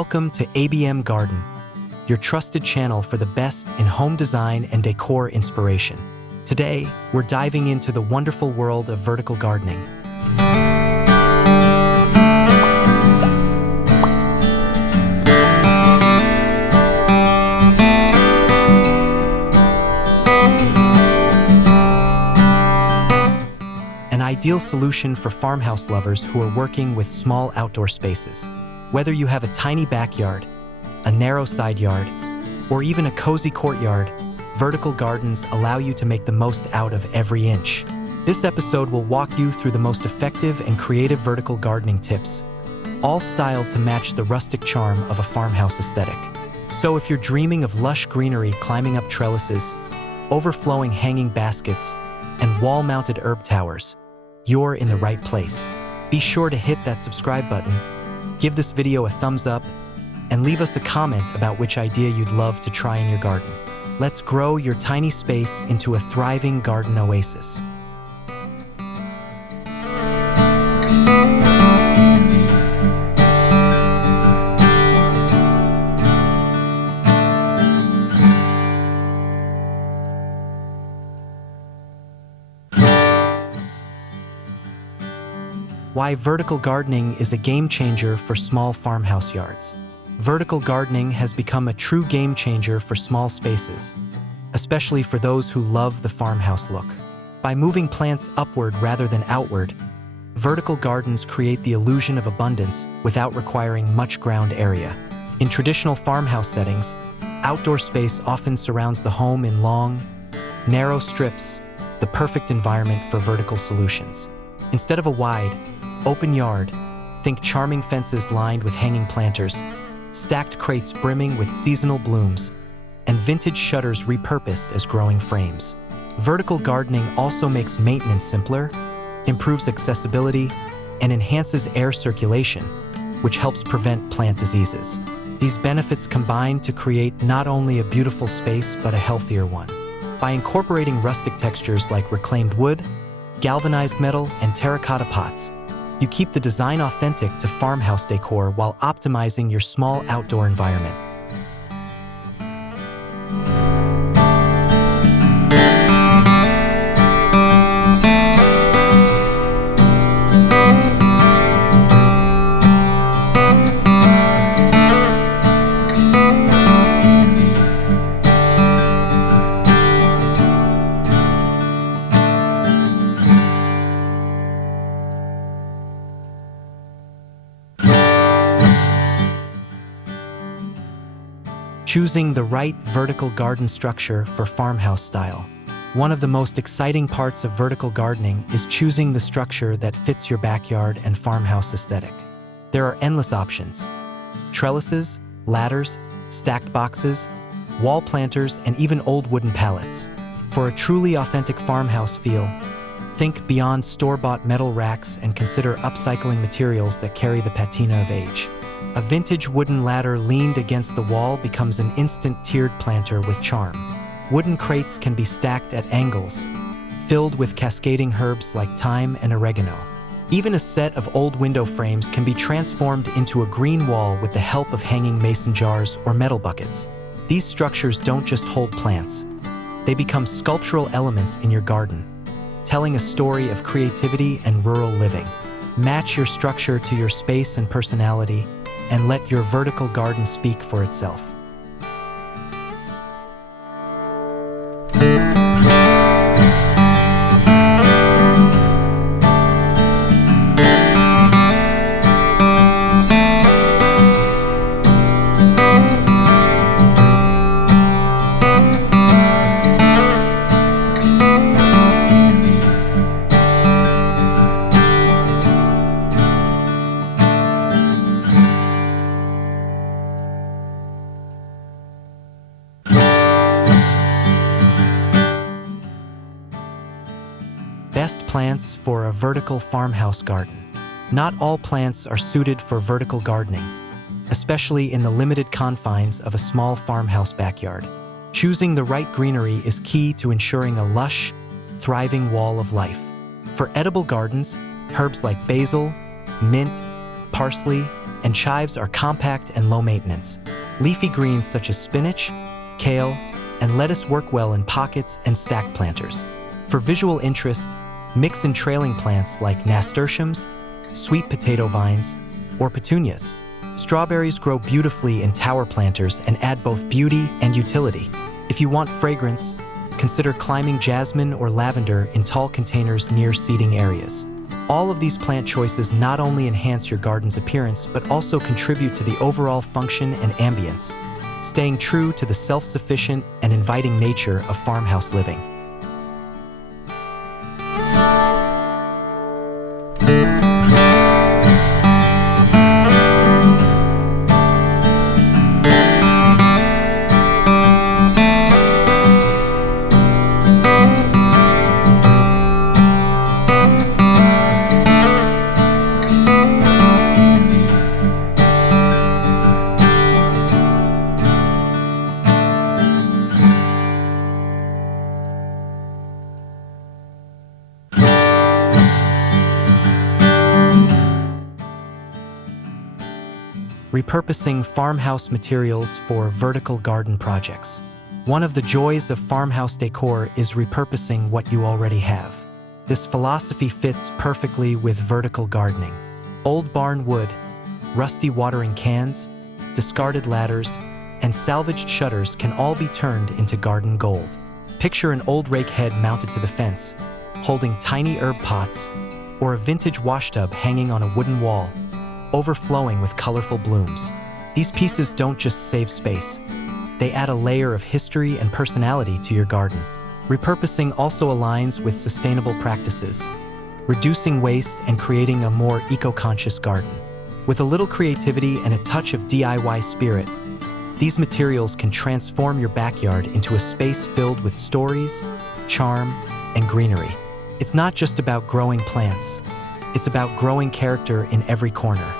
Welcome to ABM Garden, your trusted channel for the best in home design and decor inspiration. Today, we're diving into the wonderful world of vertical gardening. An ideal solution for farmhouse lovers who are working with small outdoor spaces. Whether you have a tiny backyard, a narrow side yard, or even a cozy courtyard, vertical gardens allow you to make the most out of every inch. This episode will walk you through the most effective and creative vertical gardening tips, all styled to match the rustic charm of a farmhouse aesthetic. So if you're dreaming of lush greenery climbing up trellises, overflowing hanging baskets, and wall-mounted herb towers, you're in the right place. Be sure to hit that subscribe button, give this video a thumbs up, and leave us a comment about which idea you'd love to try in your garden. Let's grow your tiny space into a thriving garden oasis. Why vertical gardening is a game changer for small farmhouse yards. Vertical gardening has become a true game changer for small spaces, especially for those who love the farmhouse look. By moving plants upward rather than outward, vertical gardens create the illusion of abundance without requiring much ground area. In traditional farmhouse settings, outdoor space often surrounds the home in long, narrow strips, the perfect environment for vertical solutions. Instead of a wide, open yard, think charming fences lined with hanging planters, stacked crates brimming with seasonal blooms, and vintage shutters repurposed as growing frames. Vertical gardening also makes maintenance simpler, improves accessibility, and enhances air circulation, which helps prevent plant diseases. These benefits combine to create not only a beautiful space but a healthier one. By incorporating rustic textures like reclaimed wood, galvanized metal, and terracotta pots, you keep the design authentic to farmhouse decor while optimizing your small outdoor environment. Choosing the right vertical garden structure for farmhouse style. One of the most exciting parts of vertical gardening is choosing the structure that fits your backyard and farmhouse aesthetic. There are endless options: trellises, ladders, stacked boxes, wall planters, and even old wooden pallets. For a truly authentic farmhouse feel, think beyond store-bought metal racks and consider upcycling materials that carry the patina of age. A vintage wooden ladder leaned against the wall becomes an instant tiered planter with charm. Wooden crates can be stacked at angles, filled with cascading herbs like thyme and oregano. Even a set of old window frames can be transformed into a green wall with the help of hanging mason jars or metal buckets. These structures don't just hold plants, they become sculptural elements in your garden, telling a story of creativity and rural living. Match your structure to your space and personality, and let your vertical garden speak for itself. Best plants for a vertical farmhouse garden. Not all plants are suited for vertical gardening, especially in the limited confines of a small farmhouse backyard. Choosing the right greenery is key to ensuring a lush, thriving wall of life. For edible gardens, herbs like basil, mint, parsley, and chives are compact and low maintenance. Leafy greens such as spinach, kale, and lettuce work well in pockets and stacked planters. For visual interest, mix in trailing plants like nasturtiums, sweet potato vines, or petunias. Strawberries grow beautifully in tower planters and add both beauty and utility. If you want fragrance, consider climbing jasmine or lavender in tall containers near seating areas. All of these plant choices not only enhance your garden's appearance, but also contribute to the overall function and ambience, staying true to the self-sufficient and inviting nature of farmhouse living. Repurposing farmhouse materials for vertical garden projects. One of the joys of farmhouse decor is repurposing what you already have. This philosophy fits perfectly with vertical gardening. Old barn wood, rusty watering cans, discarded ladders, and salvaged shutters can all be turned into garden gold. Picture an old rake head mounted to the fence, holding tiny herb pots, or a vintage washtub hanging on a wooden wall, overflowing with colorful blooms. These pieces don't just save space, they add a layer of history and personality to your garden. Repurposing also aligns with sustainable practices, reducing waste and creating a more eco-conscious garden. With a little creativity and a touch of DIY spirit, these materials can transform your backyard into a space filled with stories, charm, and greenery. It's not just about growing plants, it's about growing character in every corner.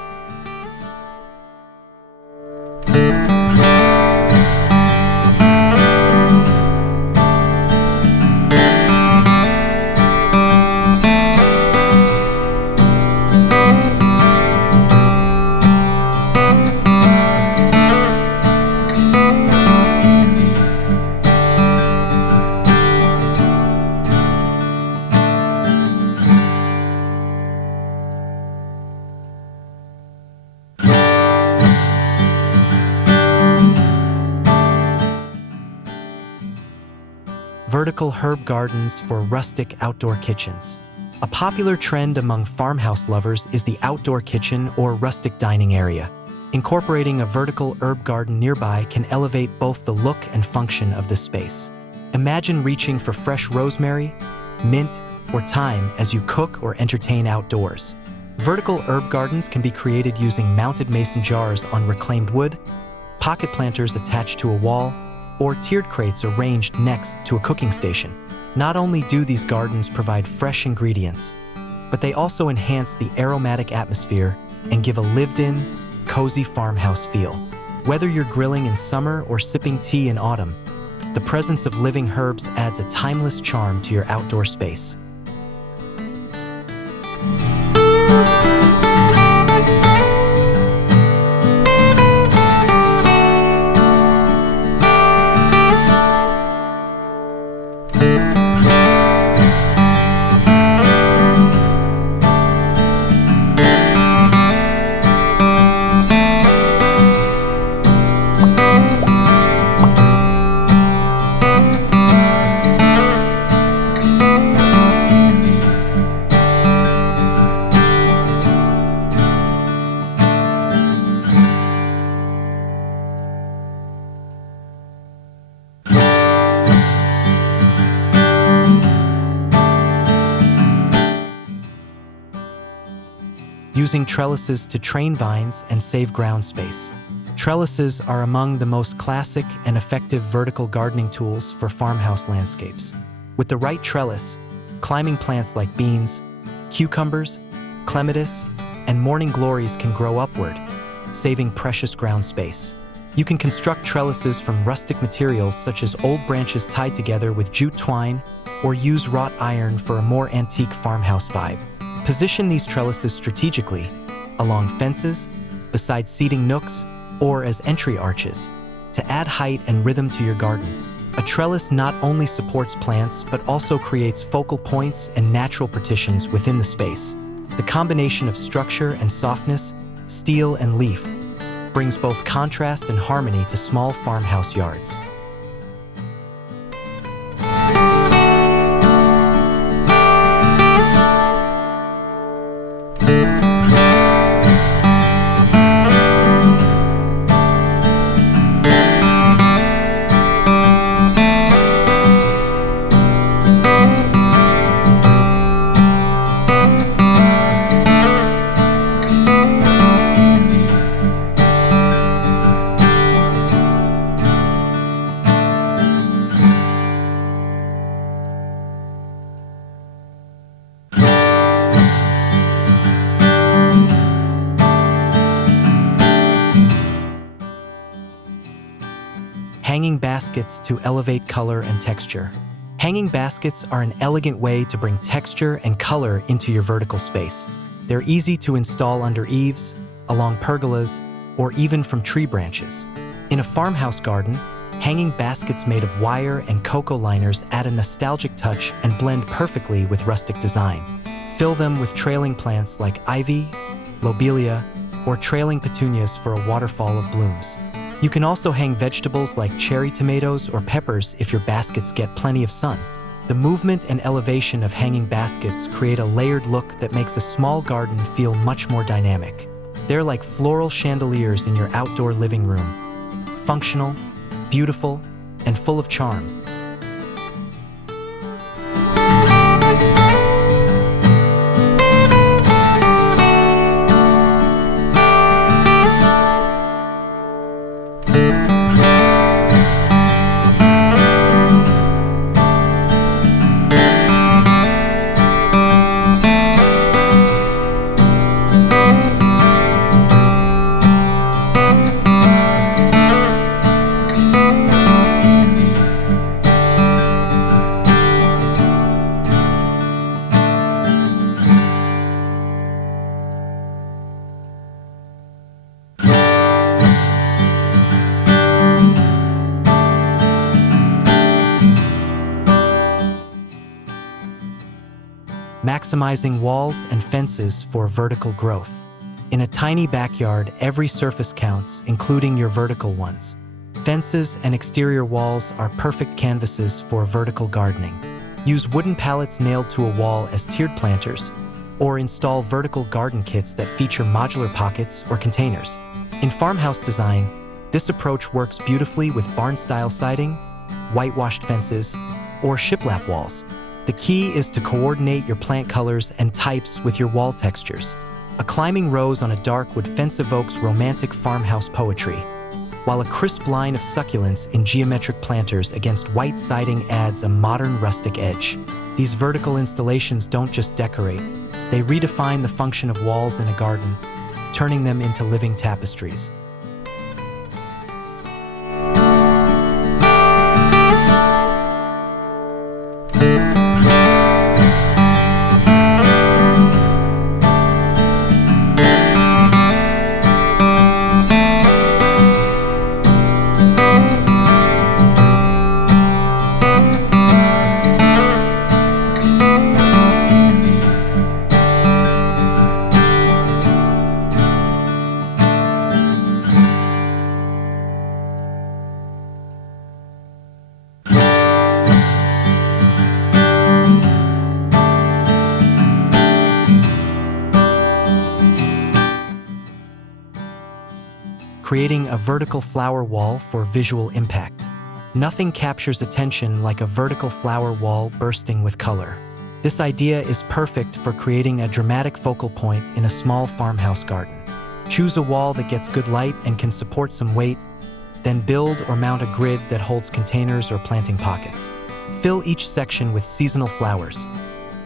Vertical herb gardens for rustic outdoor kitchens. A popular trend among farmhouse lovers is the outdoor kitchen or rustic dining area. Incorporating a vertical herb garden nearby can elevate both the look and function of the space. Imagine reaching for fresh rosemary, mint, or thyme as you cook or entertain outdoors. Vertical herb gardens can be created using mounted mason jars on reclaimed wood, pocket planters attached to a wall, or tiered crates arranged next to a cooking station. Not only do these gardens provide fresh ingredients, but they also enhance the aromatic atmosphere and give a lived-in, cozy farmhouse feel. Whether you're grilling in summer or sipping tea in autumn, the presence of living herbs adds a timeless charm to your outdoor space. Using trellises to train vines and save ground space. Trellises are among the most classic and effective vertical gardening tools for farmhouse landscapes. With the right trellis, climbing plants like beans, cucumbers, clematis, and morning glories can grow upward, saving precious ground space. You can construct trellises from rustic materials such as old branches tied together with jute twine, or use wrought iron for a more antique farmhouse vibe. Position these trellises strategically, along fences, beside seating nooks or as entry arches, to add height and rhythm to your garden. A trellis not only supports plants but also creates focal points and natural partitions within the space. The combination of structure and softness, steel and leaf, brings both contrast and harmony to small farmhouse yards. Hanging baskets to elevate color and texture. Hanging baskets are an elegant way to bring texture and color into your vertical space. They're easy to install under eaves, along pergolas, or even from tree branches. In a farmhouse garden, hanging baskets made of wire and cocoa liners add a nostalgic touch and blend perfectly with rustic design. Fill them with trailing plants like ivy, lobelia, or trailing petunias for a waterfall of blooms. You can also hang vegetables like cherry tomatoes or peppers if your baskets get plenty of sun. The movement and elevation of hanging baskets create a layered look that makes a small garden feel much more dynamic. They're like floral chandeliers in your outdoor living room. Functional, beautiful, and full of charm. Maximizing walls and fences for vertical growth. In a tiny backyard, every surface counts, including your vertical ones. Fences and exterior walls are perfect canvases for vertical gardening. Use wooden pallets nailed to a wall as tiered planters, or install vertical garden kits that feature modular pockets or containers. In farmhouse design, this approach works beautifully with barn-style siding, whitewashed fences, or shiplap walls. The key is to coordinate your plant colors and types with your wall textures. A climbing rose on a dark wood fence evokes romantic farmhouse poetry, while a crisp line of succulents in geometric planters against white siding adds a modern rustic edge. These vertical installations don't just decorate, they redefine the function of walls in a garden, turning them into living tapestries. Creating a vertical flower wall for visual impact. Nothing captures attention like a vertical flower wall bursting with color. This idea is perfect for creating a dramatic focal point in a small farmhouse garden. Choose a wall that gets good light and can support some weight, then build or mount a grid that holds containers or planting pockets. Fill each section with seasonal flowers,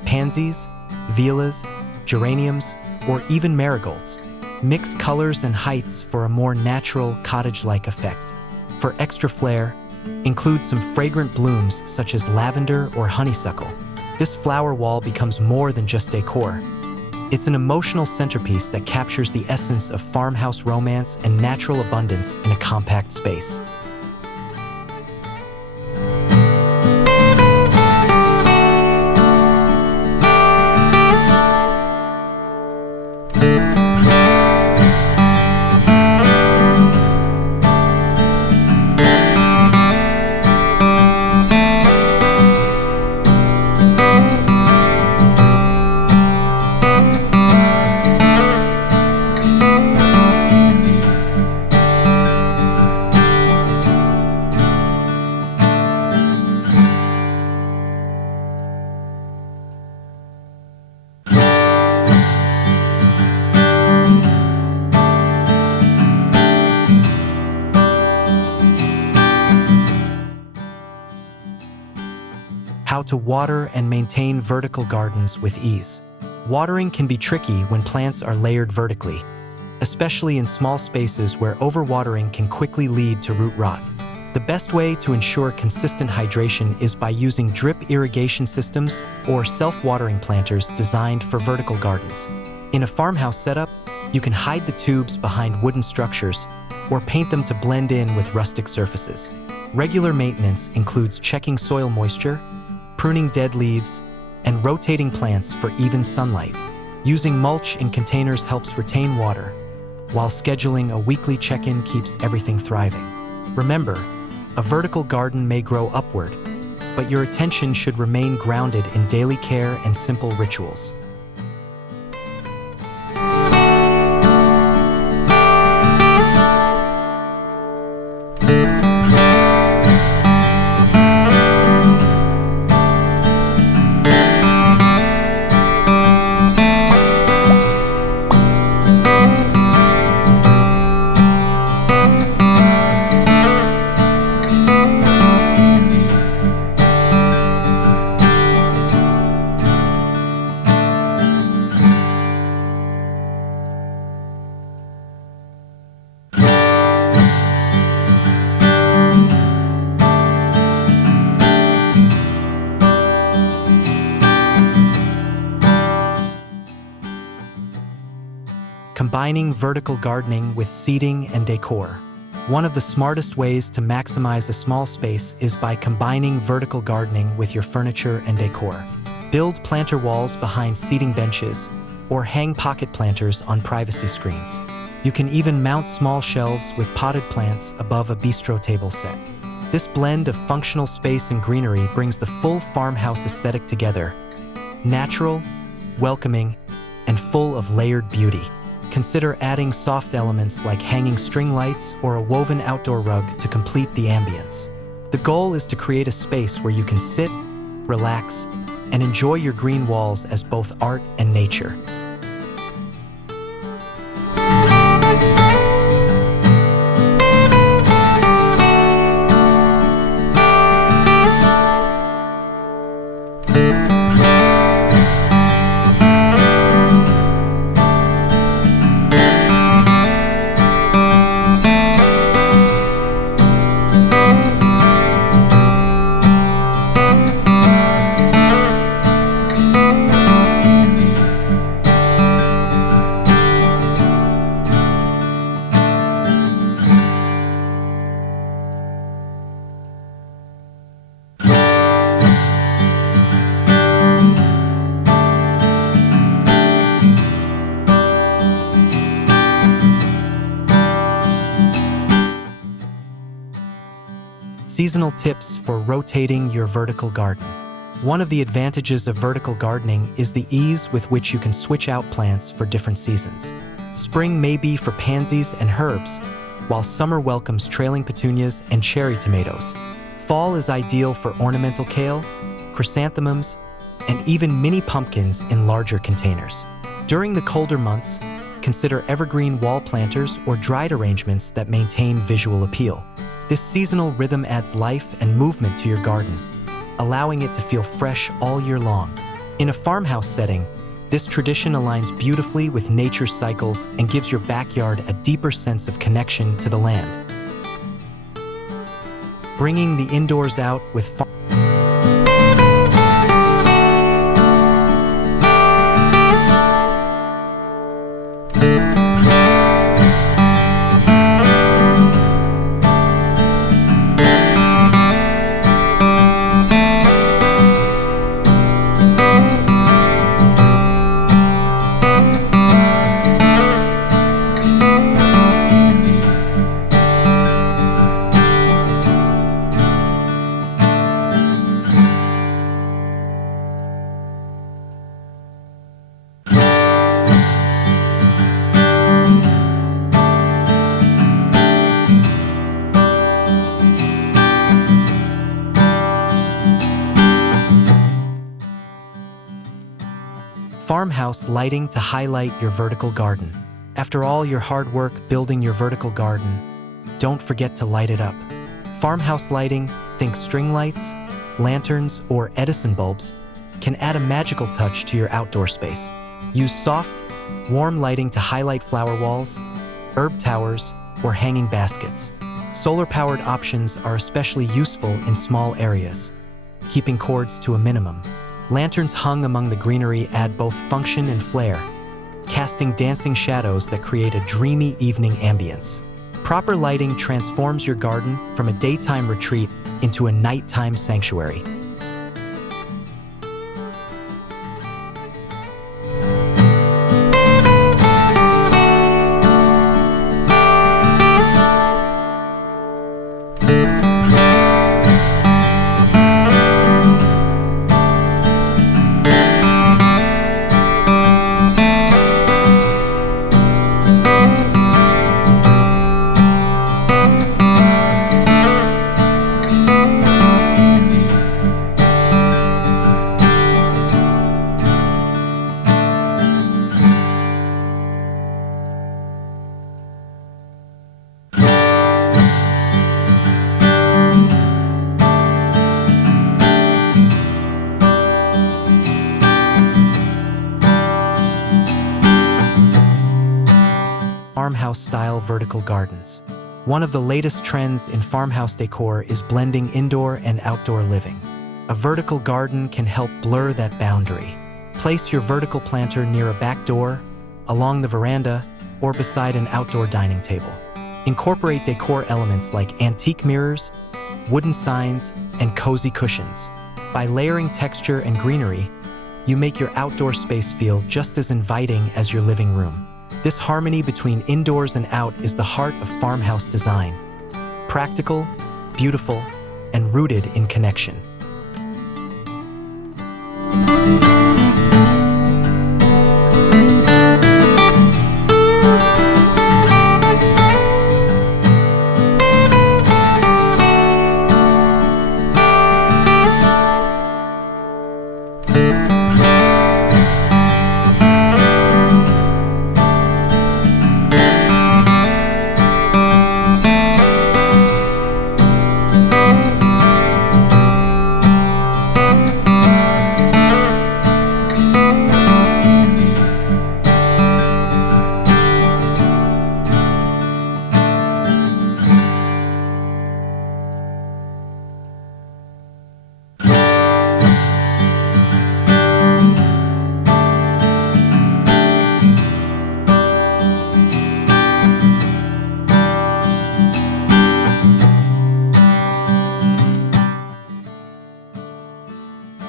pansies, violas, geraniums, or even marigolds. Mix colors and heights for a more natural, cottage-like effect. For extra flair, include some fragrant blooms such as lavender or honeysuckle. This flower wall becomes more than just decor. It's an emotional centerpiece that captures the essence of farmhouse romance and natural abundance in a compact space. How to water and maintain vertical gardens with ease. Watering can be tricky when plants are layered vertically, especially in small spaces where overwatering can quickly lead to root rot. The best way to ensure consistent hydration is by using drip irrigation systems or self-watering planters designed for vertical gardens. In a farmhouse setup, you can hide the tubes behind wooden structures or paint them to blend in with rustic surfaces. Regular maintenance includes checking soil moisture, pruning dead leaves, and rotating plants for even sunlight. Using mulch in containers helps retain water, while scheduling a weekly check-in keeps everything thriving. Remember, a vertical garden may grow upward, but your attention should remain grounded in daily care and simple rituals. Combining vertical gardening with seating and decor. One of the smartest ways to maximize a small space is by combining vertical gardening with your furniture and decor. Build planter walls behind seating benches or hang pocket planters on privacy screens. You can even mount small shelves with potted plants above a bistro table set. This blend of functional space and greenery brings the full farmhouse aesthetic together: natural, welcoming, and full of layered beauty. Consider adding soft elements like hanging string lights or a woven outdoor rug to complete the ambience. The goal is to create a space where you can sit, relax, and enjoy your green walls as both art and nature. Seasonal tips for rotating your vertical garden. One of the advantages of vertical gardening is the ease with which you can switch out plants for different seasons. Spring may be for pansies and herbs, while summer welcomes trailing petunias and cherry tomatoes. Fall is ideal for ornamental kale, chrysanthemums, and even mini pumpkins in larger containers. During the colder months, consider evergreen wall planters or dried arrangements that maintain visual appeal. This seasonal rhythm adds life and movement to your garden, allowing it to feel fresh all year long. In a farmhouse setting, this tradition aligns beautifully with nature's cycles and gives your backyard a deeper sense of connection to the land. Bringing the indoors out with Farmhouse lighting to highlight your vertical garden. After all your hard work building your vertical garden, don't forget to light it up. Farmhouse lighting, think string lights, lanterns, or Edison bulbs, can add a magical touch to your outdoor space. Use soft, warm lighting to highlight flower walls, herb towers, or hanging baskets. Solar-powered options are especially useful in small areas, keeping cords to a minimum. Lanterns hung among the greenery add both function and flair, casting dancing shadows that create a dreamy evening ambience. Proper lighting transforms your garden from a daytime retreat into a nighttime sanctuary. Farmhouse-style vertical gardens. One of the latest trends in farmhouse decor is blending indoor and outdoor living. A vertical garden can help blur that boundary. Place your vertical planter near a back door, along the veranda, or beside an outdoor dining table. Incorporate decor elements like antique mirrors, wooden signs, and cozy cushions. By layering texture and greenery, you make your outdoor space feel just as inviting as your living room. This harmony between indoors and out is the heart of farmhouse design. Practical, beautiful, and rooted in connection.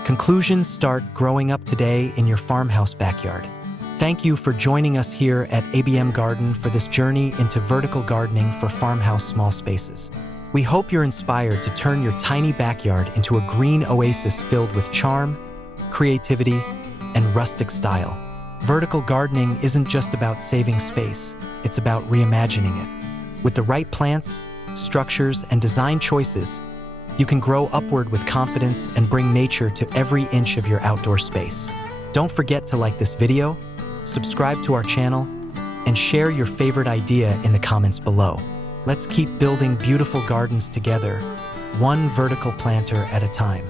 Conclusions start growing up today in your farmhouse backyard. Thank you for joining us here at ABM Garden for this journey into vertical gardening for farmhouse small spaces. We hope you're inspired to turn your tiny backyard into a green oasis filled with charm, creativity, and rustic style. Vertical gardening isn't just about saving space, it's about reimagining it. With the right plants, structures, and design choices, you can grow upward with confidence and bring nature to every inch of your outdoor space. Don't forget to like this video, subscribe to our channel, and share your favorite idea in the comments below. Let's keep building beautiful gardens together, one vertical planter at a time.